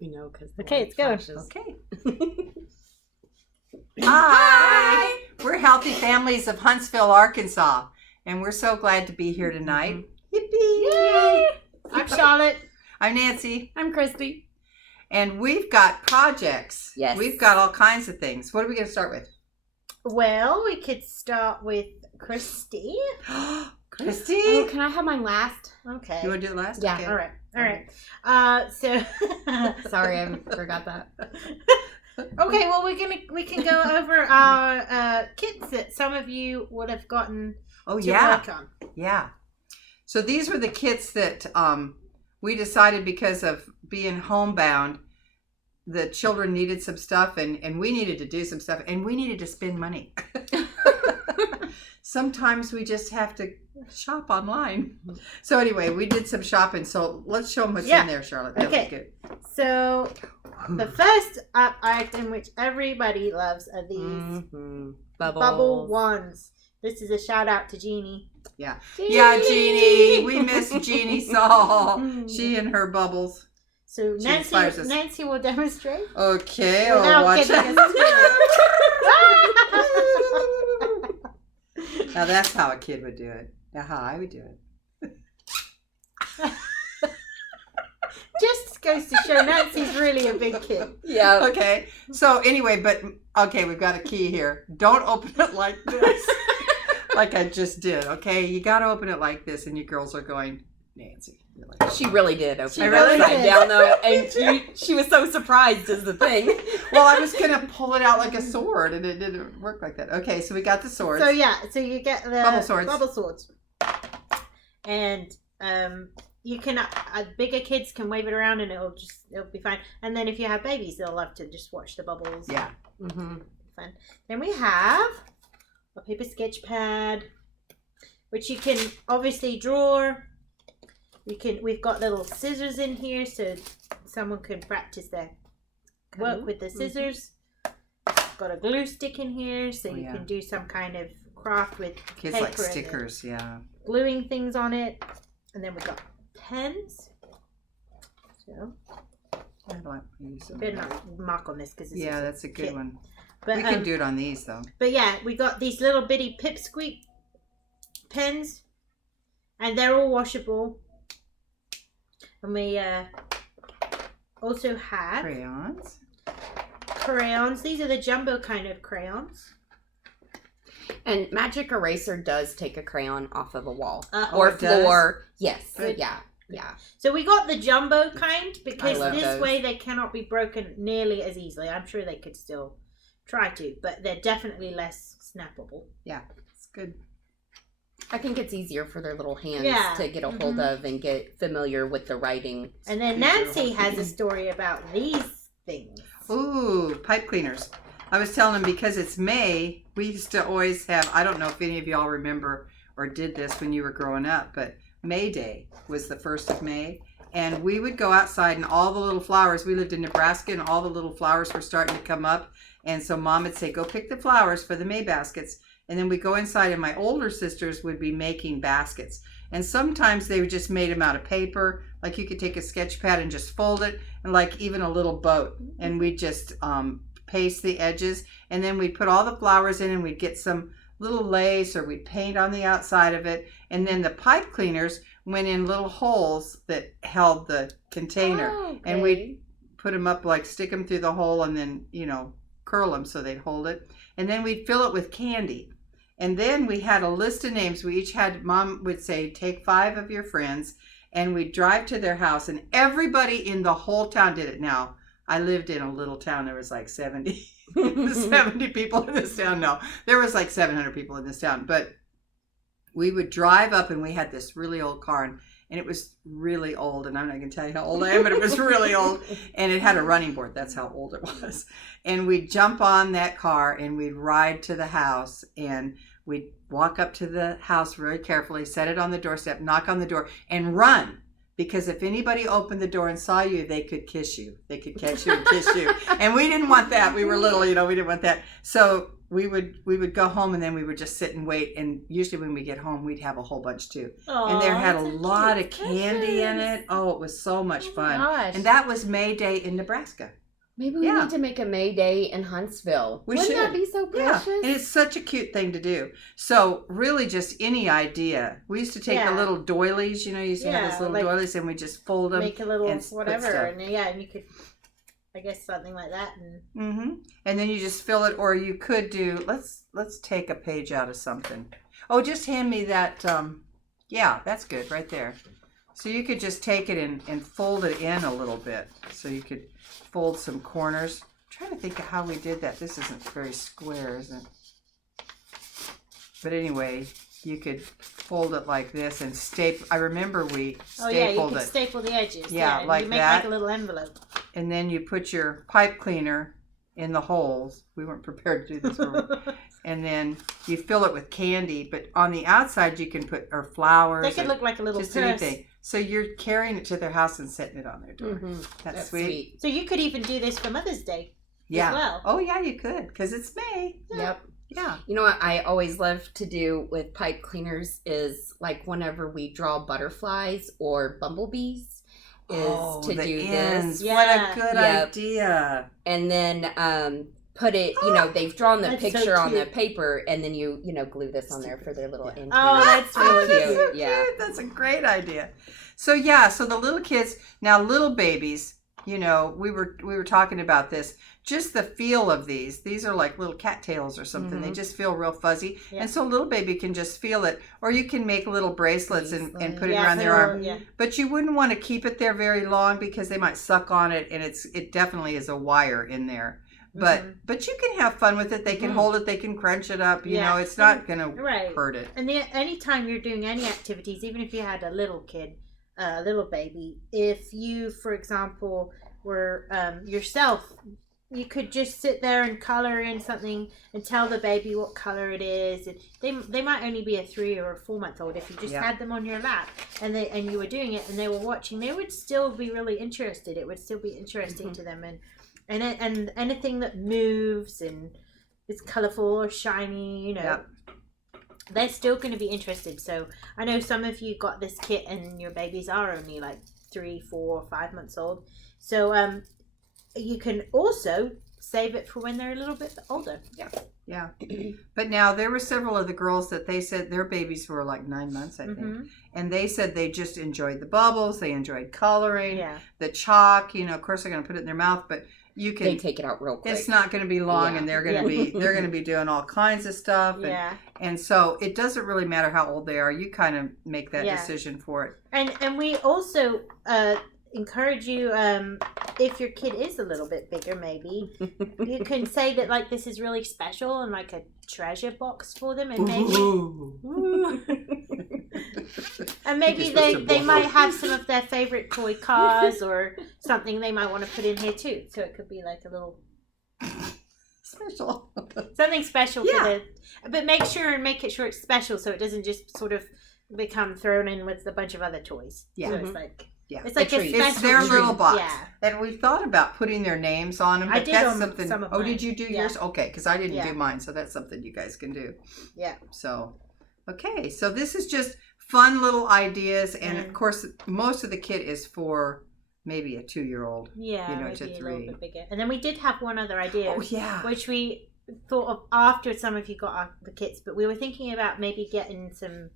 because Okay, it's go. Okay. Hi. We're Healthy Families of Huntsville, Arkansas, and we're so glad to be here tonight. Yippee! Yay! I'm Charlotte. I'm Nancy. I'm Christy. And we've got projects. Yes. We've got all kinds of things. What are we going to start with? Well, we could start with Christy. Christy? Oh, can I have mine last? Okay. You want to do it last? Yeah. Okay. All right. So. Sorry, I forgot that. Okay, well we can go over our kits that some of you would have gotten to work on. Yeah. So these were the kits that we decided because of being homebound, the children needed some stuff and we needed to do some stuff and we needed to spend money. Sometimes we just have to shop online. So anyway, we did some shopping. So let's show them what's in there, Charlotte. That was good. So the first item, which everybody loves, are these bubble wands. This is a shout out to Jeannie. Yeah. Jeannie! Yeah, Jeannie. We miss Jeannie Saul. She and her bubbles. So Nancy will demonstrate. Okay, I'll watch it. Now that's how a kid would do it. Now how I would do it. Just goes to show Nancy's really a big kid. Yeah. Okay. So anyway, we've got a key here. Don't open it like this. Like I just did. Okay, you got to open it like this, and you girls are going, Nancy. Like, she really did open it really upside down though, and she was so surprised is the thing. Well, I was gonna pull it out like a sword, and it didn't work like that. Okay, so we got the swords. So you get the bubble swords, and you can bigger kids can wave it around, and it'll be fine. And then if you have babies, they'll love to just watch the bubbles. Yeah. Fun. Then we have a paper sketch pad, which you can obviously draw. We've got little scissors in here so someone can practice their work with the scissors. Got a glue stick in here so you can do some kind of craft with kids paper like stickers, gluing things on it. And then we've got pens. So better not mark on this because it's that's a good one. But we can do it on these though. But yeah, we got these little bitty pipsqueak pens, and they're all washable. And we also have crayons. These are the jumbo kind of crayons. And Magic Eraser does take a crayon off of a wall or floor. Yes. Good. Yeah. So we got the jumbo kind because this those. way they cannot be broken nearly as easily. I'm sure they could still try to, but they're definitely less snappable. Yeah, it's good. I think it's easier for their little hands to get a hold of and get familiar with the writing. And then Nancy has a story about these things. Ooh, pipe cleaners. I was telling them because it's May, we used to always have, I don't know if any of y'all remember or did this when you were growing up, but May Day was the 1st of May. And we would go outside and all the little flowers, we lived in Nebraska and all the little flowers were starting to come up. And so Mom would say, go pick the flowers for the May baskets. And then we go inside and my older sisters would be making baskets. And sometimes they just made them out of paper. Like you could take a sketch pad and just fold it. And like even a little boat. And we'd just paste the edges. And then we'd put all the flowers in and we'd get some little lace or we'd paint on the outside of it. And then the pipe cleaners went in little holes that held the container. Oh, okay. And we'd put them up, like stick them through the hole and then, curl them so they'd hold it. And then we'd fill it with candy. And then we had a list of names. We each had, Mom would say, take 5 of your friends, and we'd drive to their house, and everybody in the whole town did it. Now, I lived in a little town. There was like 70 people in this town. No, there was like 700 people in this town. But we would drive up, and we had this really old car, and it was really old. And I'm not going to tell you how old I am, but it was really old. And it had a running board. That's how old it was. And we'd jump on that car, and we'd ride to the house, and we'd walk up to the house very carefully, set it on the doorstep, knock on the door, and run because if anybody opened the door and saw you, they could kiss you. They could catch you and kiss you. And we didn't want that. We were little, we didn't want that. So we would go home, and then we would just sit and wait. And usually when we get home, we'd have a whole bunch too. Aww, and there had a lot of candy in it. Oh, it was so much fun. Gosh. And that was May Day in Nebraska. Maybe we need to make a May Day in Huntsville. Wouldn't that be so precious? Yeah, and it's such a cute thing to do. So really just any idea. We used to take the little doilies, you used to have those little doilies, and we just fold them. Make a little whatever. And and you could, I guess, something like that. And then you just fill it, or you could do, let's take a page out of something. Oh, just hand me that, that's good right there. So you could just take it and fold it in a little bit. So you could fold some corners. I'm trying to think of how we did that. This isn't very square, is it? But anyway, you could fold it like this and staple. I remember we stapled it. You could staple the edges. Yeah, like you make that. like a little envelope. And then you put your pipe cleaner in the holes. We weren't prepared to do this. And then you fill it with candy, but on the outside you can put flowers. They could look like a little just purse. anything. So you're carrying it to their house and setting it on their door. That's sweet. So you could even do this for Mother's Day. Yeah. As well. Oh yeah, you could, because it's May. Yep. Yeah. You know what I always love to do with pipe cleaners is like whenever we draw butterflies or bumblebees is to do ends. this. Yeah. What a good idea. And then put it, they've drawn the picture on the paper, and then you glue this on there for their little end. Oh, that's really cute. So cute. That's a great idea. So so the little kids, now little babies, we were talking about this. Just the feel of these are like little cattails or something. They just feel real fuzzy. Yeah. And so a little baby can just feel it. Or you can make little bracelets and put it around their arm. Yeah. But you wouldn't want to keep it there very long because they might suck on it, and it definitely is a wire in there. But you can have fun with it. They can hold it. They can crunch it up. It's not going to hurt it. And anytime you're doing any activities, even if you had a little kid, a little baby, if you, for example, were yourself, you could just sit there and color in something and tell the baby what color it is. And they might only be a 3 or a 4 month old. If you just had them on your lap and you were doing it and they were watching, they would still be really interested. It would still be interesting to them. And anything that moves and is colorful or shiny, they're still going to be interested. So I know some of you got this kit and your babies are only like 3, 4, 5 months old. So you can also save it for when they're a little bit older. Yeah. But now there were several of the girls that they said their babies were like 9 months, I think. And they said they just enjoyed the bubbles. They enjoyed coloring, the chalk. Of course they're going to put it in their mouth, but they take it out real quick. It's not going to be long, and they're going to be doing all kinds of stuff. And so it doesn't really matter how old they are. You kind of make that decision for it. And we also encourage you, if your kid is a little bit bigger, maybe you can say that like this is really special and like a treasure box for them, and maybe they might have some of their favorite toy cars or something they might want to put in here too. So it could be like a little special, something special for but make it sure it's special, so it doesn't just sort of become thrown in with a bunch of other toys. So it's like. Yeah, it's like it's their little box. And we thought about putting their names on them, but that's something. Some of mine. Did you do yours? Okay, because I didn't do mine, so that's something you guys can do. Yeah. So, okay, so this is just fun little ideas, and of course, most of the kit is for maybe a 2-year-old. Yeah, maybe to 3. A little bit bigger. And then we did have one other idea. Oh yeah. Which we thought of after some of you got the kits, but we were thinking about maybe getting some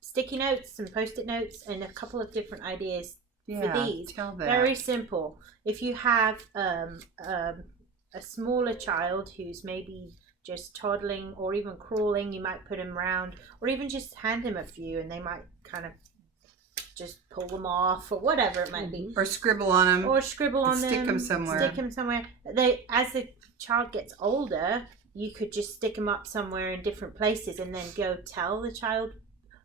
sticky notes, some post-it notes, and a couple of different ideas for these. Tell that. Very simple. If you have a smaller child who's maybe just toddling or even crawling, you might put him around, or even just hand him a few, and they might kind of just pull them off or whatever it might be. Or scribble on them. Or scribble on them. Stick them somewhere. As the child gets older, you could just stick them up somewhere in different places, and then go tell the child,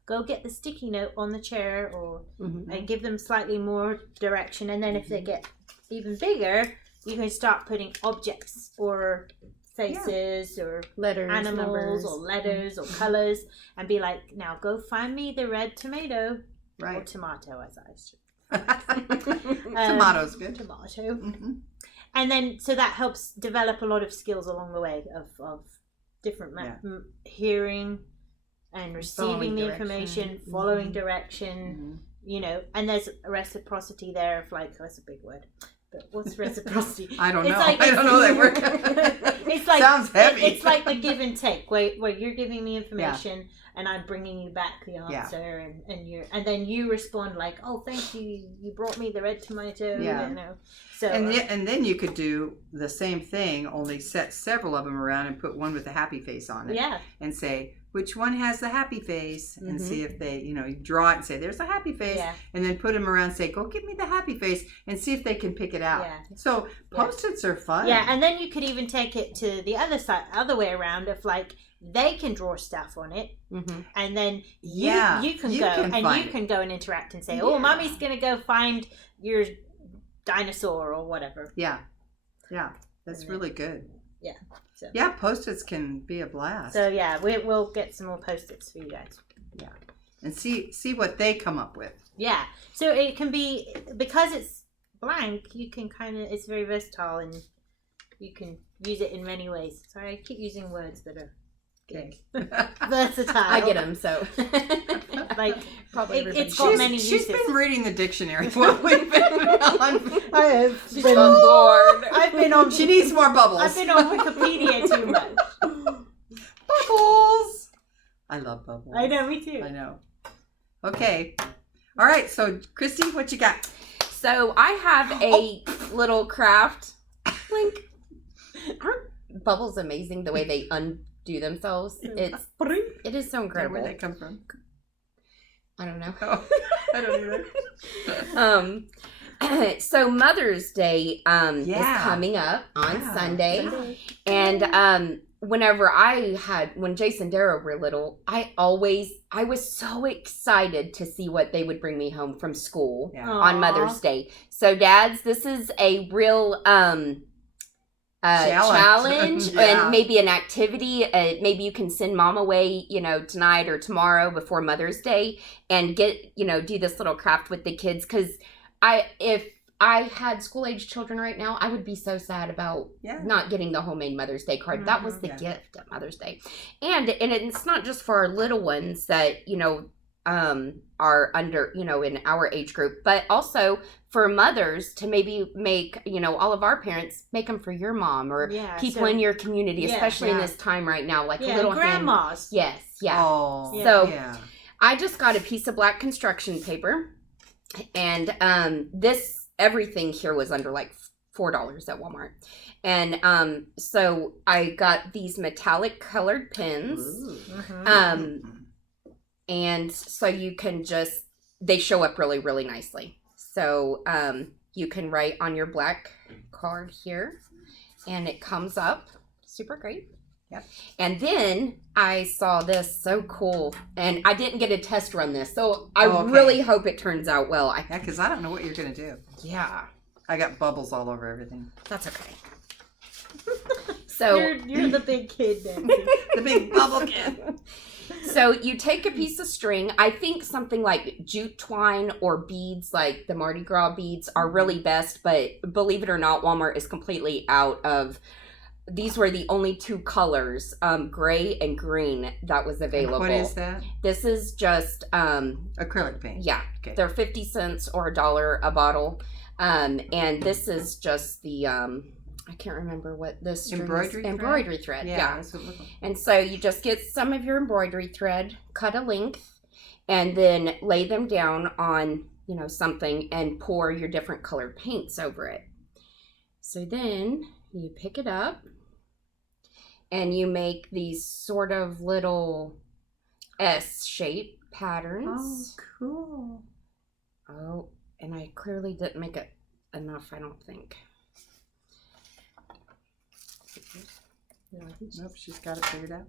go get the sticky note on the chair, or and give them slightly more direction. And then if they get even bigger, you can start putting objects or faces or letters, animals numbers. or letters or colors, and be like, now go find me the red tomato or tomato, as I should. Tomato's good. Tomato. Mm-hmm. And then, so that helps develop a lot of skills along the way of different hearing and receiving the information, following direction, you know, and there's a reciprocity there of like, that's a big word. But what's reciprocity? I don't know. Like, I don't know that word. It's like, sounds heavy. It's like the give and take, where you're giving me information and I'm bringing you back the answer, and then you respond like, oh, thank you, you brought me the red tomato. Yeah. You know. So and then you could do the same thing, only set several of them around and put one with a happy face on it. Yeah. And say, which one has the happy face, and see if they, you know, you draw it and say, there's a happy face, and then put them around and say, go give me the happy face, and see if they can pick it out. Yeah. So Post-its are fun. Yeah, and then you could even take it to the other side, other way around, of like, they can draw stuff on it, and then you can go and interact and say, oh, mommy's going to go find your dinosaur or whatever. Yeah. That's really good. Yeah. So. Yeah, Post-its can be a blast. So yeah, we'll get some more Post-its for you guys. Yeah, and see what they come up with. Yeah, so it can be, because it's blank, you can it's very versatile and you can use it in many ways. Sorry, I keep using words that are versatile. I get them, so like probably it's got many uses. She's been reading the dictionary while we've been on. I have. She's been on board. I've been on. She needs more bubbles. I've been on Wikipedia too much. Bubbles. I love bubbles. I know, me too. I know. Okay. All right. So, Christy, what you got? So I have a little craft. Link. Aren't bubbles amazing the way they undo themselves? It is so incredible. Where'd they come from? I don't know. Oh, I don't either. So Mother's Day is coming up on Sunday. And when Jason and Dara were little, I was so excited to see what they would bring me home from school on Mother's Day. So dads, this is a real challenge and maybe an activity. Maybe you can send mom away, tonight or tomorrow before Mother's Day and do this little craft with the kids. Because if I had school-age children right now, I would be so sad about not getting the homemade Mother's Day card. That was the gift at Mother's Day. And it's not just for our little ones that, are under, in our age group, but also for mothers to maybe make, all of our parents, make them for your mom or people in your community, especially in this time right now, like little grandmas. Yes. Yeah. Oh, so I just got a piece of black construction paper, and everything here was under like $4 at Walmart. And so I got these metallic colored pens. And so you can they show up really, really nicely. So you can write on your black card here, and it comes up super great. Yep. And then I saw this so cool, and I didn't get a test run this, so I really hope it turns out well. Because I don't know what you're going to do. Yeah. I got bubbles all over everything. That's okay. So you're the big kid then. The big bubble kid. So you take a piece of string. I think something like jute twine or beads, like the Mardi Gras beads, are really best. But believe it or not, Walmart is completely out of. These were the only two colors, gray and green, that was available. And what is that? This is just acrylic paint. Yeah, okay. They're 50 cents or $1 a bottle, and this is just the. I can't remember what this embroidery thread. Yeah. That's what it looks like. And so you just get some of your embroidery thread, cut a length, and then lay them down on, something and pour your different colored paints over it. So then you pick it up and you make these sort of little S-shape patterns. Oh, cool. Oh, and I clearly didn't make it enough, I don't think. Nope, she's got it figured out.